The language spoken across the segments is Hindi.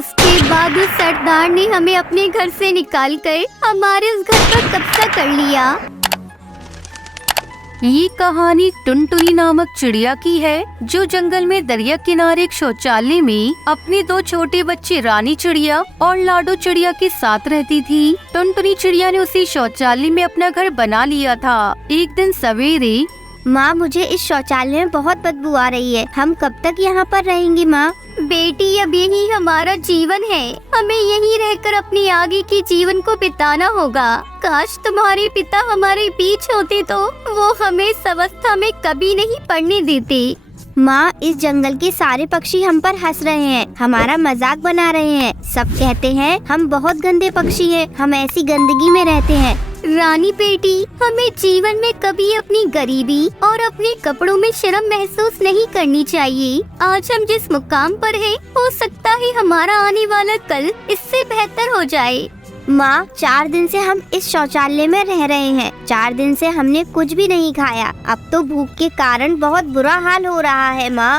उसके बाद उस सरदार ने हमें अपने घर से निकाल कर हमारे उस घर पर कब्जा कर लिया। ये कहानी टुनटुनी नामक चिड़िया की है, जो जंगल में दरिया किनारे एक शौचालय में अपने दो छोटे बच्चे रानी चिड़िया और लाडो चिड़िया के साथ रहती थी। टुनटुनी चिड़िया ने उसी शौचालय में अपना घर बना लिया था। एक दिन सवेरे, माँ मुझे इस शौचालय में बहुत बदबू आ रही है, हम कब तक यहाँ पर रहेंगी माँ? बेटी अब यही हमारा जीवन है, हमें यहीं रहकर अपनी आगे की जीवन को बिताना होगा। काश तुम्हारे पिता हमारे बीच होते तो वो हमें इस अवस्था में कभी नहीं पड़ने देते। माँ इस जंगल के सारे पक्षी हम पर हंस रहे हैं, हमारा मजाक बना रहे हैं। सब कहते हैं हम बहुत गंदे पक्षी हैं, हम ऐसी गंदगी में रहते हैं। रानी बेटी, हमें जीवन में कभी अपनी गरीबी और अपने कपड़ों में शर्म महसूस नहीं करनी चाहिए। आज हम जिस मुकाम पर हैं, हो सकता है हमारा आने वाला कल इससे बेहतर हो जाए। माँ 4 दिन से हम इस शौचालय में रह रहे हैं, 4 दिन से हमने कुछ भी नहीं खाया। अब तो भूख के कारण बहुत बुरा हाल हो रहा है माँ।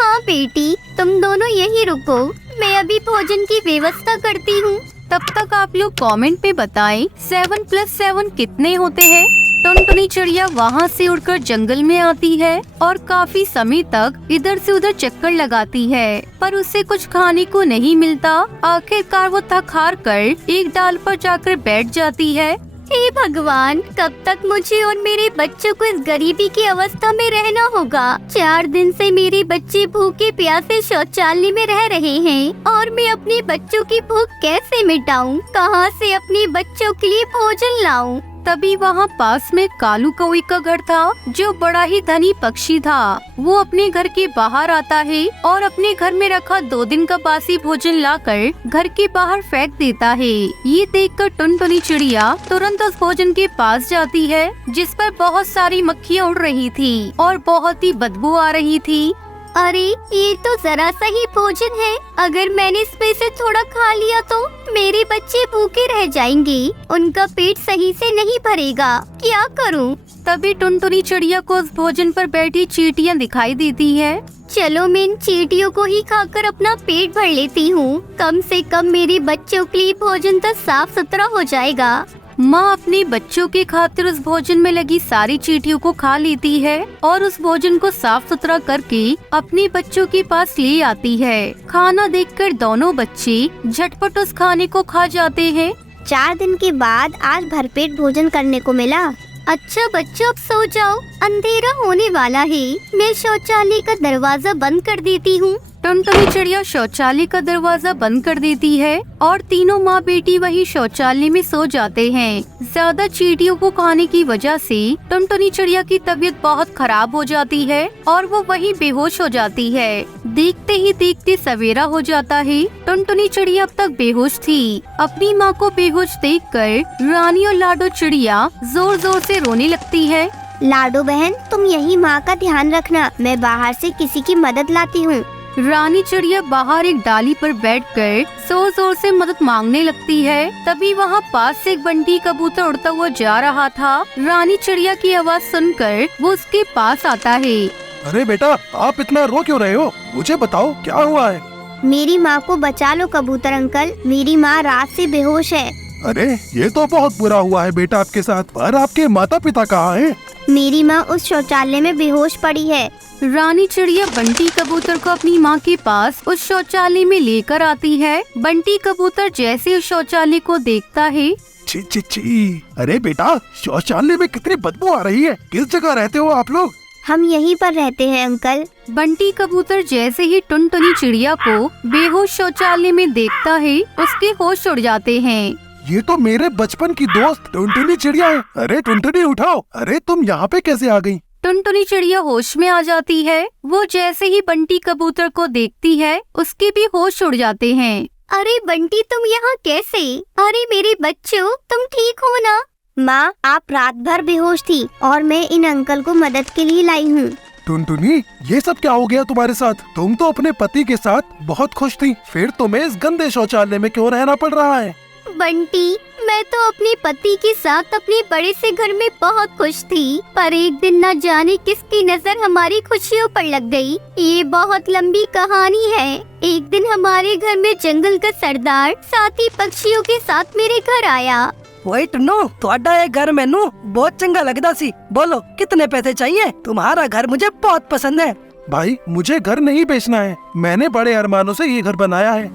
हाँ बेटी, तुम दोनों यहीं रुको, मैं अभी भोजन की व्यवस्था करती हूँ। तब तक आप लोग कमेंट पे बताएं 7 + 7 कितने होते हैं। टुनटुनी चिड़िया वहाँ से उड़कर जंगल में आती है और काफी समय तक इधर से उधर चक्कर लगाती है, पर उसे कुछ खाने को नहीं मिलता। आखिरकार वो थक हार कर एक डाल पर जाकर बैठ जाती है। हे भगवान, कब तक मुझे और मेरे बच्चों को इस गरीबी की अवस्था में रहना होगा? 4 दिन से मेरे बच्चे भूखे प्यासे शौचालय में रह रहे हैं और मैं अपने बच्चों की भूख कैसे मिटाऊं? कहां से अपने बच्चों के लिए भोजन लाऊं? तभी वहाँ पास में कालू कौवे का घर था, जो बड़ा ही धनी पक्षी था। वो अपने घर के बाहर आता है और अपने घर में रखा 2 दिन का बासी भोजन लाकर घर के बाहर फेंक देता है। ये देखकर टुनटुनी चिड़िया तुरंत उस भोजन के पास जाती है, जिस पर बहुत सारी मक्खियाँ उड़ रही थी और बहुत ही बदबू आ रही थी। अरे ये तो जरा सा ही भोजन है, अगर मैंने इसमें से थोड़ा खा लिया तो मेरे बच्चे भूखे रह जाएंगे, उनका पेट सही से नहीं भरेगा, क्या करूं? तभी टुनटुनी चिड़िया को उस भोजन पर बैठी चींटियां दिखाई देती है। चलो मैं इन चींटियों को ही खाकर अपना पेट भर लेती हूँ, कम से कम मेरे बच्चों के लिए भोजन तो साफ सुथरा हो जाएगा। माँ अपने बच्चों के खातिर उस भोजन में लगी सारी चींटियों को खा लेती है और उस भोजन को साफ सुथरा करके अपने बच्चों के पास ले आती है। खाना देखकर दोनों बच्चे झटपट उस खाने को खा जाते हैं। 4 दिन के बाद आज भरपेट भोजन करने को मिला। अच्छा बच्चों, अब सो जाओ, अंधेरा होने वाला है, मैं शौचालय का दरवाजा बंद कर देती हूँ। टुनटुनी चिड़िया शौचालय का दरवाजा बंद कर देती है और तीनों माँ बेटी वही शौचालय में सो जाते हैं। ज्यादा चींटियों को खाने की वजह से टुनटुनी चिड़िया की तबीयत बहुत खराब हो जाती है और वो वहीं बेहोश हो जाती है। देखते ही देखते सवेरा हो जाता है। टुनटुनी चिड़िया अब तक बेहोश थी। अपनी माँ को बेहोश देखकर रानी और लाडो चिड़िया जोर जोर से रोने लगती है। लाडो बहन, तुम यही माँ का ध्यान रखना, मैं बाहर से किसी की मदद लाती हूँ। रानी चिड़िया बाहर एक डाली पर बैठकर जोर जोर से मदद मांगने लगती है। तभी वहाँ पास से एक बंटी कबूतर उड़ता हुआ जा रहा था। रानी चिड़िया की आवाज सुनकर वो उसके पास आता है। अरे बेटा, आप इतना रो क्यों रहे हो? मुझे बताओ क्या हुआ है? मेरी माँ को बचा लो कबूतर अंकल, मेरी माँ रात से बेहोश है। अरे ये तो बहुत बुरा हुआ है बेटा आपके साथ, पर आपके माता पिता कहाँ हैं? मेरी माँ उस शौचालय में बेहोश पड़ी है। रानी चिड़िया बंटी कबूतर को अपनी माँ के पास उस शौचालय में लेकर आती है। बंटी कबूतर जैसे उस शौचालय को देखता है, छी छी छी, अरे बेटा शौचालय में कितनी बदबू आ रही है, किस जगह रहते हो आप लोग? हम यहीं पर रहते हैं अंकल। बंटी कबूतर जैसे ही टुनटुनी चिड़िया को बेहोश शौचालय में देखता है, उसके होश उड़ जाते हैं। ये तो मेरे बचपन की दोस्त टुनटुनी चिड़िया है। अरे टुनटुनी उठाओ, अरे तुम यहाँ पे कैसे आ गई? टुनटुनी चिड़िया होश में आ जाती है। वो जैसे ही बंटी कबूतर को देखती है, उसके भी होश उड़ जाते हैं। अरे बंटी, तुम यहाँ कैसे? अरे मेरे बच्चों, तुम ठीक हो ना? माँ, आप रात भर बेहोश थी और मैं इन अंकल को मदद के लिए लाई हूँ। टुनटुनी, ये सब क्या हो गया तुम्हारे साथ? तुम तो अपने पति के साथ बहुत खुश थी, फिर तुम्हें इस गंदे शौचालय में क्यों रहना पड़ रहा है? बंटी, मैं तो अपने पति के साथ अपने बड़े से घर में बहुत खुश थी, पर एक दिन न जाने किसकी नजर हमारी खुशियों पर लग गई। ये बहुत लंबी कहानी है। एक दिन हमारे घर में जंगल का सरदार साथी पक्षियों के साथ मेरे घर आया। वही टुन्नू, ਤੁਹਾਡਾ ये घर मैनू बहुत चंगा लगता सी। बोलो कितने पैसे चाहिए? तुम्हारा घर मुझे बहुत पसंद है। भाई मुझे घर नहीं बेचना है, मैंने बड़े अरमानों से ये घर बनाया है।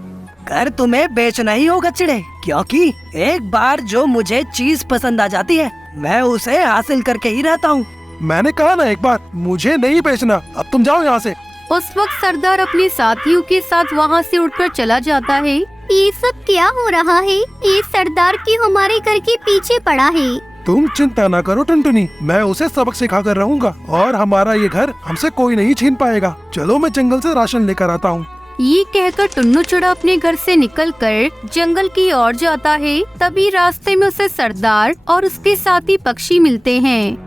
घर तुम्हें बेचना ही होगा चिड़े, क्योंकि एक बार जो मुझे चीज पसंद आ जाती है मैं उसे हासिल करके ही रहता हूँ। मैंने कहा ना एक बार, मुझे नहीं बेचना, अब तुम जाओ यहाँ से। उस वक्त सरदार अपने साथियों के साथ वहाँ से उठकर चला जाता है। ये सब क्या हो रहा है? ये सरदार क्यों हमारे घर के पीछे पड़ा है? तुम चिंता ना करो टुनटुनी, मैं उसे सबक सिखा कर रहूंगा और हमारा ये घर हमसे कोई नहीं छीन पाएगा। चलो मैं जंगल से राशन लेकर आता हूँ। ये कहकर टुन्नू चिड़ा अपने घर से निकलकर जंगल की ओर जाता है। तभी रास्ते में उसे सरदार और उसके साथी पक्षी मिलते हैं।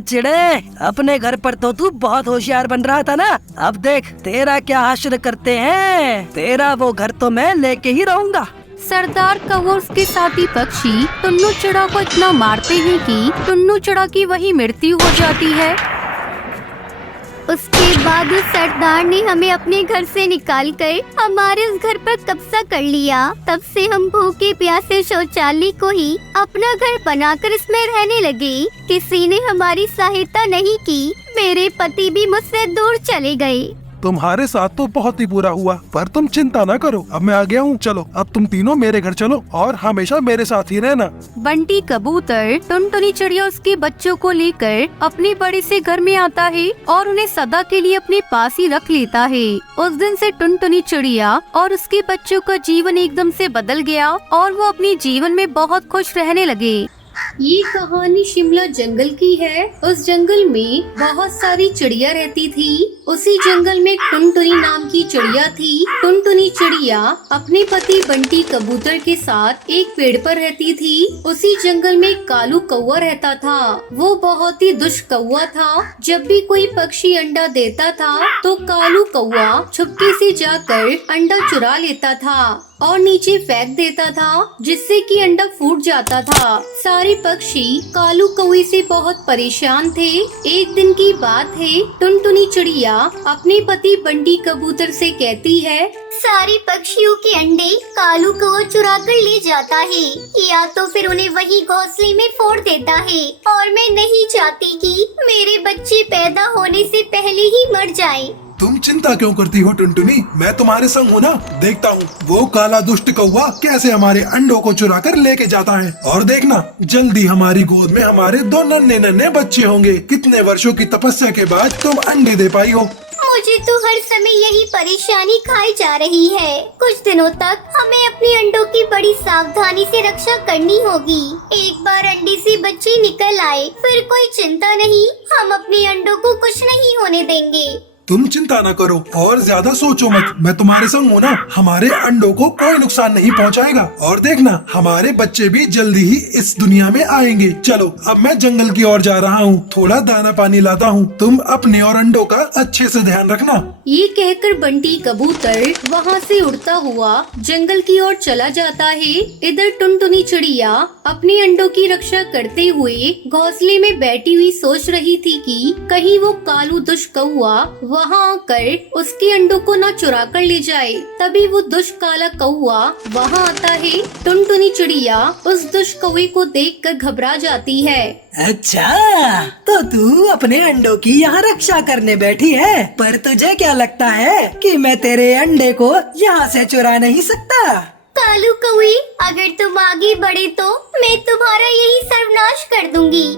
चिड़े, अपने घर पर तो तू बहुत होशियार बन रहा था ना, अब देख तेरा क्या हासिल करते हैं। तेरा वो घर तो मैं लेके ही रहूंगा। सरदार कौवा उसके साथी पक्षी टुन्नू चिड़ा को इतना मारते हैं कि टुन्नू चिड़ा की वही मृत्यु हो जाती है। उसके बाद उस सरदार ने हमें अपने घर से निकालकर हमारे उस घर पर कब्जा कर लिया। तब से हम भूखे प्यासे शौचालय को ही अपना घर बनाकर इसमें रहने लगे। किसी ने हमारी सहायता नहीं की। मेरे पति भी मुझसे दूर चले गए। तुम्हारे साथ तो बहुत ही बुरा हुआ, पर तुम चिंता ना करो, अब मैं आ गया हूँ। चलो अब तुम तीनों मेरे घर चलो और हमेशा मेरे साथ ही रहना। बंटी कबूतर टुनटुनी चिड़िया उसके बच्चों को लेकर अपने बड़े से घर में आता है और उन्हें सदा के लिए अपने पास ही रख लेता है। उस दिन से टुनटुनी चिड़िया और उसके बच्चों का जीवन एकदम से बदल गया और वो अपने जीवन में बहुत खुश रहने लगे। ये कहानी शिमला जंगल की है। उस जंगल में बहुत सारी चिड़िया रहती थी। उसी जंगल में टुनटुनी नाम की चिड़िया थी। टुनटुनी चिड़िया अपने पति बंटी कबूतर के साथ एक पेड़ पर रहती थी। उसी जंगल में कालू कौवा रहता था। वो बहुत ही दुष्ट कौवा था। जब भी कोई पक्षी अंडा देता था तो कालू कौवा छुपके से जाकर अंडा चुरा लेता था और नीचे फेंक देता था, जिससे कि अंडा फूट जाता था। सारे पक्षी कालू कौवे से बहुत परेशान थे। एक दिन की बात है, टुनटुनी चिड़िया अपने पति बंटी कबूतर से कहती है, सारे पक्षियों के अंडे कालू कौवा चुरा कर ले जाता है, या तो फिर उन्हें वही घोंसले में फोड़ देता है। और मैं नहीं चाहती कि मेरे बच्चे पैदा होने से पहले ही मर जाएं। तुम चिंता क्यों करती हो टुनटुनी, मैं तुम्हारे संग हूँ ना। देखता हूँ वो काला दुष्ट कौवा कैसे हमारे अंडों को चुरा कर लेके जाता है। और देखना जल्दी हमारी गोद में हमारे 2 नन्हे नन्हे बच्चे होंगे। कितने वर्षों की तपस्या के बाद तुम अंडे दे पाई हो। मुझे तो हर समय यही परेशानी खाई जा रही है। कुछ दिनों तक हमें अपने अंडों की बड़ी सावधानी से रक्षा करनी होगी। एक बार अंडे से बच्चे निकल आए फिर कोई चिंता नहीं, हम अपने अंडों को कुछ नहीं होने देंगे। तुम चिंता न करो और ज्यादा सोचो मत, मैं तुम्हारे संग हूँ ना। हमारे अंडों को कोई नुकसान नहीं पहुँचाएगा। और देखना हमारे बच्चे भी जल्दी ही इस दुनिया में आएंगे। चलो अब मैं जंगल की ओर जा रहा हूँ, थोड़ा दाना पानी लाता हूँ। तुम अपने और अंडों का अच्छे से ध्यान रखना। ये कहकर बंटी कबूतर वहाँ से उड़ता हुआ जंगल की ओर चला जाता है। इधर टुनटुनी चिड़िया अपने अंडों की रक्षा करते हुए घोंसले में बैठी हुई सोच रही थी कि कहीं वो कालू दुष्ट कौवा वहाँ आकर उसके अंडों को न चुरा कर ले जाए। तभी वो दुष्ट काला कौवा वहाँ आता है। टुनटुनी चिड़िया उस दुष्ट कौवे को देखकर घबरा जाती है। अच्छा, तो तू अपने अंडों की यहाँ रक्षा करने बैठी है, पर तुझे क्या लगता है कि मैं तेरे अंडे को यहाँ से चुरा नहीं सकता? कालू कौवे, अगर तुम आगे बढ़े तो मैं तुम्हारा यही सर्वनाश कर दूंगी।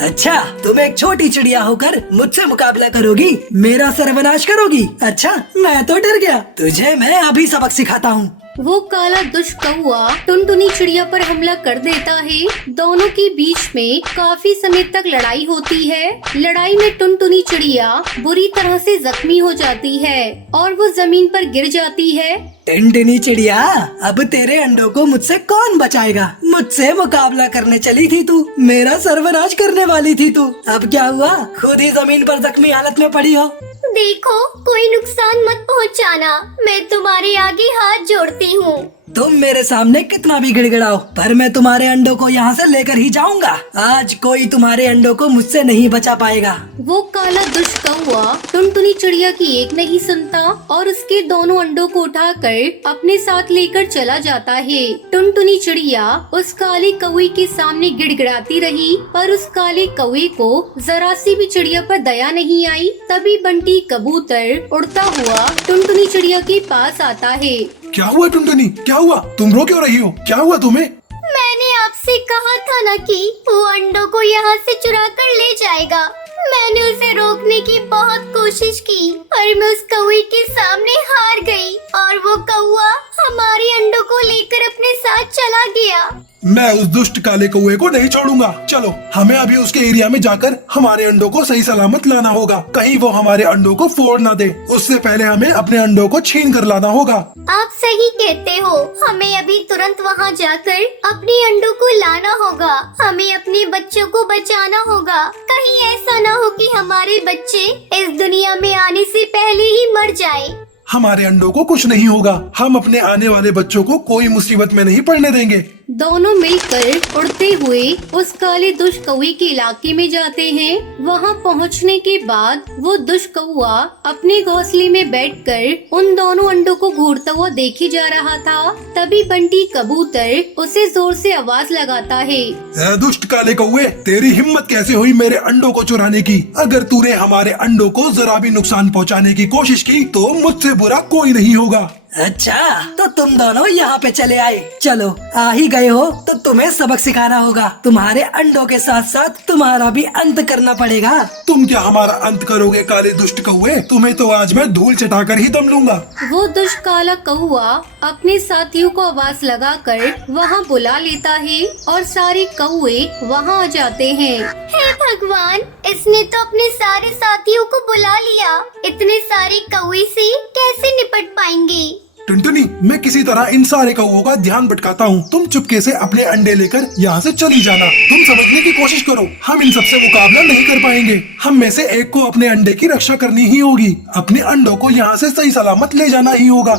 अच्छा, तुम एक छोटी चिड़िया होकर मुझसे मुकाबला करोगी, मेरा सर्वनाश करोगी? अच्छा, मैं तो डर गया। तुझे मैं अभी सबक सिखाता हूँ। वो काला दुष्ट कौवा टुनटुनी चिड़िया पर हमला कर देता है। दोनों के बीच में काफी समय तक लड़ाई होती है। लड़ाई में टुनटुनी चिड़िया बुरी तरह से जख्मी हो जाती है और वो जमीन पर गिर जाती है। टुनटुनी चिड़िया, अब तेरे अंडों को मुझसे कौन बचाएगा? मुझसे मुकाबला करने चली थी तू, मेरा सर्वनाश करने वाली थी तू। अब क्या हुआ? खुद ही जमीन पर जख्मी हालत में पड़ी हो। देखो, कोई नुकसान मत पहुंचाना, मैं तुम्हारे आगे हाथ जोड़ती हूँ। तुम मेरे सामने कितना भी गिड़गिड़ाओ, पर मैं तुम्हारे अंडों को यहाँ से लेकर ही जाऊंगा। आज कोई तुम्हारे अंडों को मुझसे नहीं बचा पाएगा। वो काला दुष्ट कौवा टुनटुनी चिड़िया की एक नहीं सुनता और उसके दोनों अंडों को उठाकर अपने साथ लेकर चला जाता है। टुनटुनी चिड़िया उस काले कौवे के सामने गिड़गिड़ाती रही, पर उस काले कौवे को जरा सी भी चिड़िया पर दया नहीं आई। तभी बंटी कबूतर उड़ता हुआ टुनटुनी चिड़िया के पास आता है। क्या हुआ टुनटुनी, क्या हुआ? तुम रो क्यों रही हो? क्या हुआ तुम्हें? मैंने आपसे कहा था ना कि वो अंडों को यहाँ से चुरा कर ले जाएगा। मैंने उसे रोकने की बहुत कोशिश की, पर मैं उस कौवे के सामने हार गई और वो कौवा हमारे अंडों को लेकर अपने साथ चला गया। मैं उस दुष्ट काले कौवे को नहीं छोड़ूंगा। चलो, हमें अभी उसके एरिया में जाकर हमारे अंडों को सही सलामत लाना होगा। कहीं वो हमारे अंडों को फोड़ ना दे। उससे पहले हमें अपने अंडों को छीन कर लाना होगा। आप सही कहते हो, हमें अभी तुरंत वहाँ जाकर अपने अंडों को लाना होगा। हमें अपने बच्चों को बचाना होगा। कहीं ऐसा ना हो कि हमारे बच्चे इस दुनिया में आने से पहले ही मर जाए। हमारे अंडों को कुछ नहीं होगा। हम अपने आने वाले बच्चों को कोई मुसीबत में नहीं पड़ने देंगे। दोनों मिलकर उड़ते हुए उस काले दुष्ट कौवे के इलाके में जाते हैं। वहां पहुंचने के बाद वो दुष्ट कौवा अपने घोंसले में बैठकर उन दोनों अंडों को घूरता हुआ देखे जा रहा था। तभी बंटी कबूतर उसे जोर से आवाज लगाता है। ए दुष्ट काले कौवे, तेरी हिम्मत कैसे हुई मेरे अंडों को चुराने की? अगर तूने हमारे अंडों को जरा भी नुकसान पहुंचाने की कोशिश की तो मुझसे बुरा कोई नहीं होगा। अच्छा, तो तुम दोनों यहाँ पे चले आए। चलो, आ ही गए हो तो तुम्हें सबक सिखाना होगा। तुम्हारे अंडों के साथ साथ तुम्हारा भी अंत करना पड़ेगा। तुम क्या हमारा अंत करोगे काले दुष्ट कौवे? तुम्हें तो आज मैं धूल चटाकर ही दम लूंगा। वो दुष्ट काला कौवा अपने साथियों को आवाज लगाकर वहाँ बुला लेता है और सारे कौवे वहाँ आ जाते हैं। हे भगवान, इसने तो अपने सारे साथियों को बुला लिया। इतने सारे कौवे से कैसे निपट पाएंगे? टुनटुनी, मैं किसी तरह इन सारे कौवों का ध्यान भटकाता हूँ। तुम चुपके से अपने अंडे लेकर यहाँ से चली जाना। तुम समझने की कोशिश करो, हम इन सबसे मुकाबला नहीं कर पाएंगे। हम में से एक को अपने अंडे की रक्षा करनी ही होगी। अपने अंडों को यहाँ से सही सलामत ले जाना ही होगा।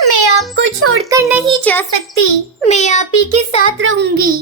मैं आपको छोड़कर नहीं जा सकती। मैं आप ही के साथ रहूंगी।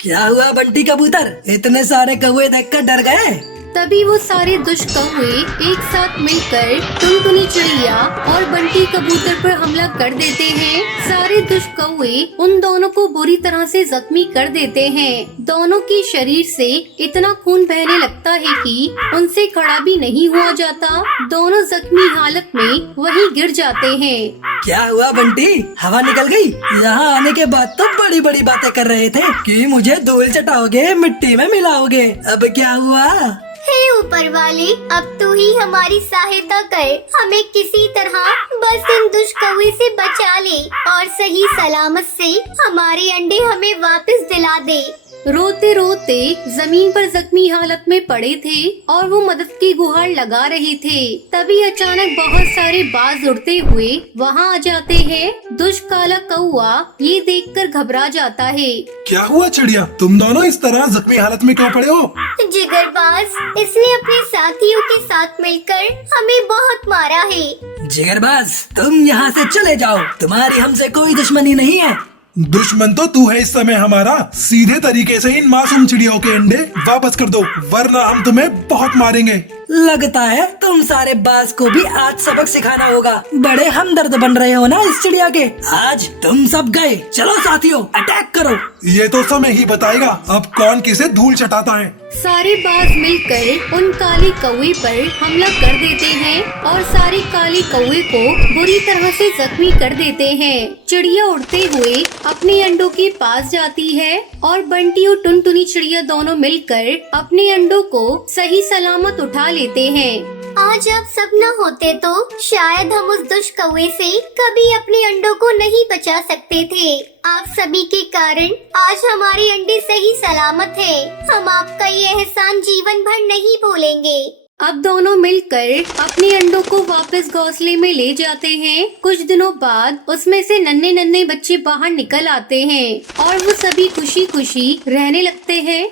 क्या हुआ बंटी कबूतर, इतने सारे कौवे देखकर डर गए? तभी वो सारे दुष्ट कौवे एक साथ मिलकर टुनटुनी चिड़िया और बंटी कबूतर पर हमला कर देते हैं। सारे दुष्ट कौवे उन दोनों को बुरी तरह से जख्मी कर देते हैं। दोनों के शरीर से इतना खून बहने लगता है कि उनसे खड़ा भी नहीं हुआ जाता। दोनों जख्मी हालत में वहीं गिर जाते हैं। क्या हुआ बंटी, हवा निकल गई? यहाँ आने के बाद तो बड़ी बड़ी बातें कर रहे थे कि मुझे धूल चटाओगे, मिट्टी में मिलाओगे। अब क्या हुआ? हे ऊपर वाले, अब तू ही हमारी सहायता कर। हमें किसी तरह बस इन दुष्ट कौवे से बचा ले और सही सलामत से हमारे अंडे हमें वापस दिला दे। रोते रोते जमीन पर जख्मी हालत में पड़े थे और वो मदद की गुहार लगा रहे थे। तभी अचानक बहुत सारे बाज उड़ते हुए वहाँ आ जाते हैं। दुष्ट काला कौवा ये देखकर घबरा जाता है। क्या हुआ चिड़िया, तुम दोनों इस तरह जख्मी हालत में क्यों पड़े हो? जिगरबाज, इसने अपने साथियों के साथ मिलकर हमें बहुत मारा है। जिगरबाज, तुम यहाँ से चले जाओ। तुम्हारी हमसे कोई दुश्मनी नहीं है। दुश्मन तो तू है इस समय हमारा। सीधे तरीके से इन मासूम चिड़ियों के अंडे वापस कर दो, वरना हम तुम्हें बहुत मारेंगे। लगता है तुम सारे बाज को भी आज सबक सिखाना होगा। बड़े हमदर्द बन रहे हो ना इस चिड़िया के। आज तुम सब गए। चलो साथियों, अटैक करो। ये तो समय ही बताएगा अब कौन किसे धूल चटाता है। सारे बाज मिलकर उन काले कौवे पर हमला कर देते हैं और सारे काले कौवे को बुरी तरह से जख्मी कर देते हैं। चिड़िया उड़ते हुए अपने अंडों के पास जाती है और बंटी और टुनटुनी चिड़िया दोनों मिलकर अपने अंडों को सही सलामत उठा लेते हैं। आज आप सब न होते तो शायद हम उस दुष्ट कौवे से कभी अपने अंडों को नहीं बचा सकते थे। आप सभी के कारण आज हमारे अंडे सही सलामत है। हम आपका ये एहसान जीवन भर नहीं भूलेंगे। अब दोनों मिलकर अपने अंडों को वापस घोंसले में ले जाते हैं। कुछ दिनों बाद उसमें से नन्हे नन्हे बच्चे बाहर निकल आते हैं और वो सभी खुशी खुशी रहने लगते हैं।